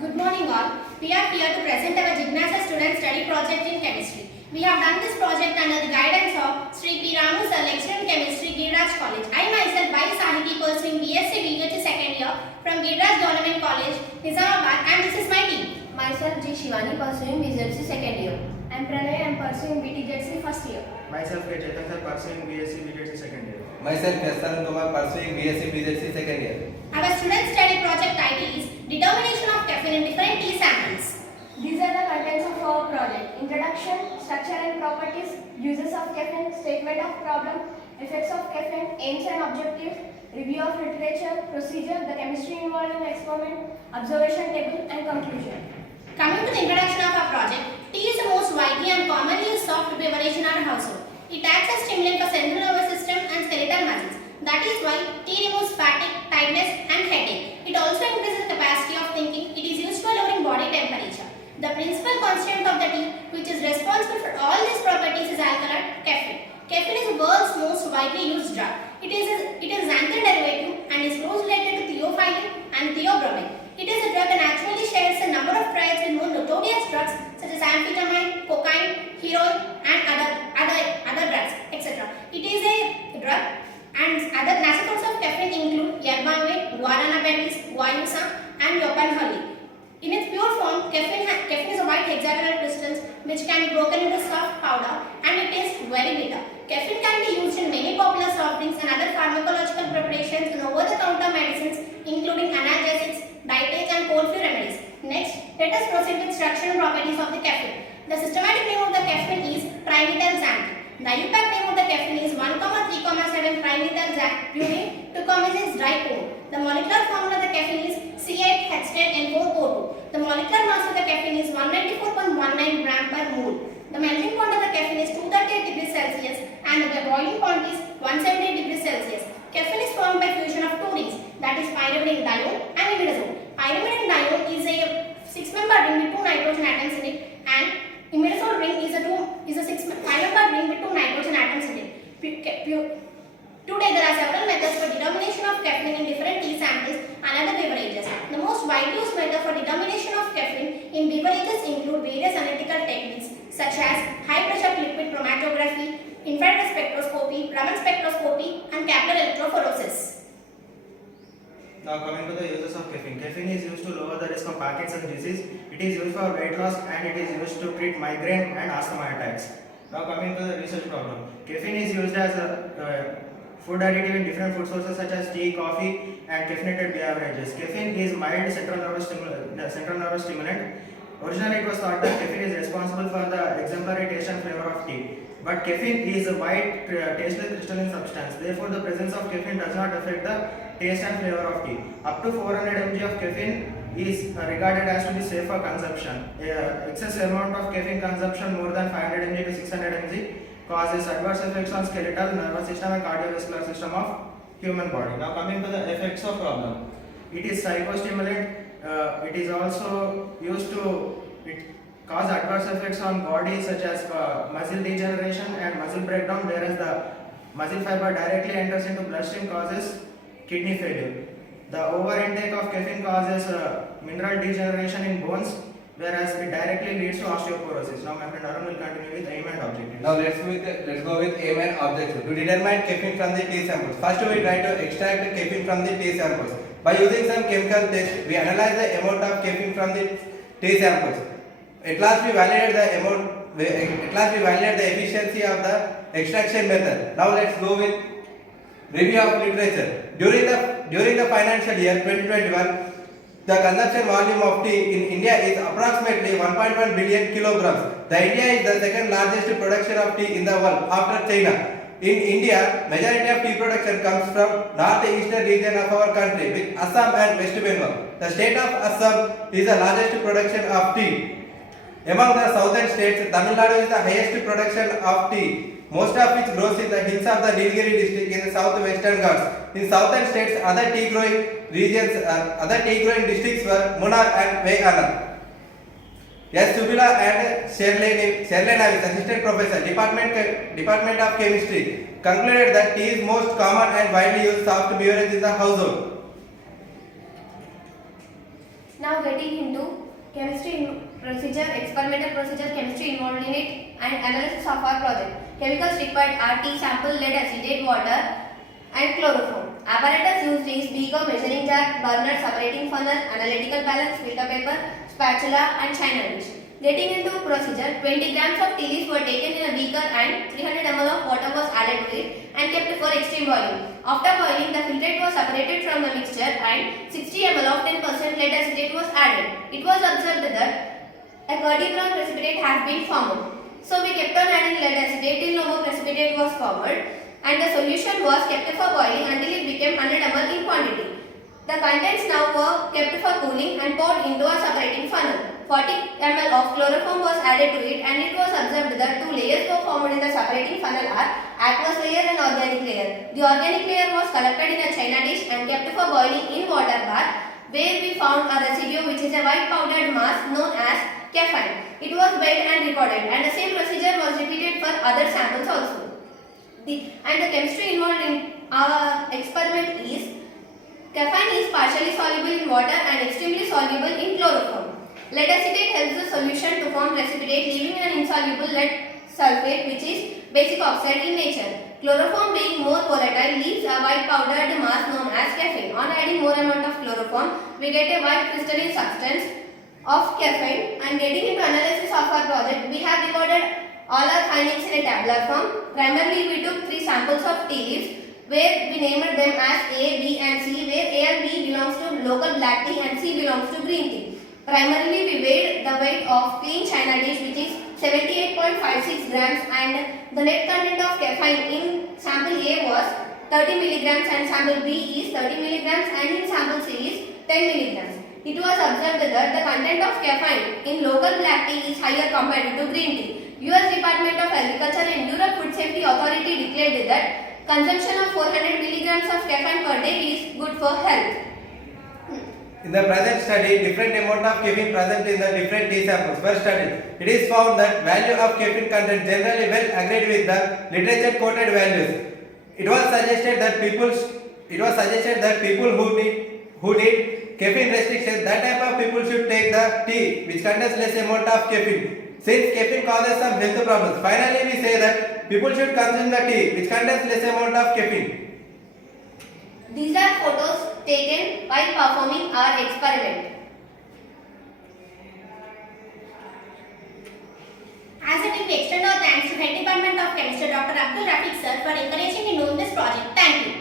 Good morning all. We are here to present our Jignasa student study project in chemistry. We have done this project under the guidance of Sri P. Ramu sir, lecturer in chemistry, Giriraj College. I myself, by Sahiti, pursuing BSc BHC second year from Giriraj Government College, Nizamabad, and this is my team. Myself G. Shivani, pursuing BZC second year. I am Pranay, I am pursuing BTZC first year. Myself K. Chetan sir, pursuing BSc BTC second year. Myself S. Arun Kumar, pursuing BSc BZC second year. Our student study project title is Determination of Caffeine in Different Tea Samples. These are the contents of our project: introduction, structure and properties, uses of caffeine, statement of problem, effects of caffeine, aims and objectives, review of literature, procedure, the chemistry involved in experiment, observation table, and conclusion. Coming to the introduction of our project, tea is the most widely and commonly used soft beverage in our household. It acts as stimulant for central nervous system and skeletal muscles. That is why tea removes fatigue, tiredness, and headache. It also increases capacity of thinking. It is used for lowering body temperature. The principal constituent of the tea, which is responsible for all these properties, is alkaloid caffeine. Caffeine is the world's most widely used drug. It is an antiderivative and is closely related to theophylline and theobromine. It is a drug that naturally shares a number of triads with more notorious drugs such as amphetamine, cocaine, heroin, and other drugs, etc. It is a drug, and other nasal of caffeine include yerbamate, guarana pedis, guayusa, and yopanholly. In its pure form, caffeine is a white hexagonal crystals which can be broken into soft powder and it tastes very bitter. Caffeine can be used in many popular soft drinks and other pharmacological preparations and over-the-counter medicines including analgesics, dietary and cold-free remedies. Next, let us proceed with structure and properties of the caffeine. The systematic name of the caffeine is trimethyl-xanthine. The IUPAC name of the caffeine is 1,3,7 trimethyl-xanthine 2,6 dipole. The molecular formula of the caffeine is C8H10N4O2. The molecular mass of the caffeine is 194.19 gram per mole. The melting point of the caffeine is 238 degrees Celsius and the boiling point is 178 degrees Celsius. Caffeine is formed by fusion of two rings, that is pyrimidine-dione and imidazole. Pyrimidine-dione is a 6-member ring with 2 nitrogen atoms in it, and imidazole ring is a 5-member ring with 2 nitrogen atoms in it. Today there are several methods for determination of caffeine in different tea samples and other beverages. The most widely used method for determination of caffeine in beverages include various analytical techniques such as high pressure liquid chromatography, infrared spectroscopy, Raman spectroscopy, and Kepler electrophoresis. Now coming to the uses of caffeine. Caffeine is used to lower the risk of Parkinson's disease. It is used for weight loss and it is used to treat migraine and asthma attacks. Now coming to the research problem. Caffeine is used as a food additive in different food sources such as tea, coffee, and caffeinated beverages. Caffeine is mild central nervous stimulant. Originally, it was thought that caffeine is responsible for the exemplary taste and flavor of tea. But caffeine is a white, tasteless crystalline substance. Therefore, the presence of caffeine does not affect the taste and flavor of tea. Up to 400 mg of caffeine is regarded as to be safe for consumption. Excess amount of caffeine consumption more than 500 mg to 600 mg causes adverse effects on skeletal, nervous system and cardiovascular system of human body. Now coming to the effects of problem. It is psychostimulant. It is also used to cause adverse effects on body such as muscle degeneration and muscle breakdown, whereas the muscle fiber directly enters into bloodstream causes kidney failure. The over intake of caffeine causes mineral degeneration in bones, whereas it directly leads to osteoporosis. Now my friend Arun will continue with aim and objective. Now let's go with aim and objective. To determine caffeine from the tea samples. First we try to extract caffeine from the tea samples. By using some chemical test, we analyze the amount of caffeine from the tea samples. At last we validate the efficiency of the extraction method. Now let's go with review of literature. During the financial year 2021, the consumption volume of tea in India is approximately 1.1 billion kilograms. India is the second largest producer of tea in the world after China. In India, majority of tea production comes from northeastern region of our country with Assam and West Bengal. The state of Assam is the largest production of tea. Among the southern states, Tamil Nadu is the highest production of tea, most of which grows in the hills of the Nilgiri district in the southwestern Ghats. In southern states, other tea growing districts were Munnar and Wayanad. Yes, Subila and Sherley Navis, assistant professor, Department of Chemistry, concluded that tea is most common and widely used soft beverage in the household. Now getting into procedure, experimental procedure, chemistry involved in it, and analysis of our project. Chemicals required are tea sample, lead acetate, water, and chloroform. Apparatus used is beaker, measuring jar, burner, separating funnel, analytical balance, filter paper, spatula, and china dish. Getting into procedure, 20 grams of tea leaves were taken in a beaker and 300 ml of water was added to it and kept for extreme boiling. After boiling, the filtrate was separated from the mixture and 60 ml of 10% lead acetate was added. It was observed that a curdy brown precipitate has been formed. So we kept on adding lead acetate till no more precipitate was formed, and the solution was kept for boiling until it became 100 ml in quantity. The contents now were kept for cooling and poured into a separating funnel. 40 ml of chloroform was added to it, and it was observed that two layers were formed in the separating funnel are aqueous layer and organic layer. The organic layer was collected in a china dish and kept for boiling in water bath, where we found a residue which is a white powdered mass known as caffeine. It was weighed and recorded, and the same procedure was repeated for other samples also. The chemistry involved in our experiment is caffeine is partially soluble in water and extremely soluble in chloroform. Lead acetate helps the solution to form precipitate, leaving an insoluble lead sulfate which is basic oxide in nature. Chloroform being more volatile leaves a white powdered mass known as caffeine. On adding more amount of chloroform, we get a white crystalline substance of caffeine. And getting into analysis of our project, we have recorded all our findings in a tabular form. Primarily, we took 3 samples of tea leaves, where we named them as A, B and C, where A and B belongs to local black tea and C belongs to green tea. Primarily, we weighed the weight of clean china dish which is 78.56 grams, and the net content of caffeine in sample A was 30 milligrams and sample B is 30 milligrams and in sample C is 10 milligrams. It was observed that the content of caffeine in local black tea is higher compared to green tea. US Department of Agriculture and Europe Food Safety Authority declared that consumption of 400 milligrams of caffeine per day is good for health. In the present study, different amount of caffeine present in the different tea samples were studied. It is found that value of caffeine content generally well agreed with the literature quoted values. It was suggested that people who need caffeine restrictions, that type of people should take the tea which contains less amount of caffeine, since caffeine causes some health problems. Finally, we say that people should consume the tea which contains less amount of caffeine. These are photos taken while performing our experiment. As a team, we extend our thanks to Head Department of Chemistry Dr. Abdul Rafiq sir for encouraging and doing this project. Thank you.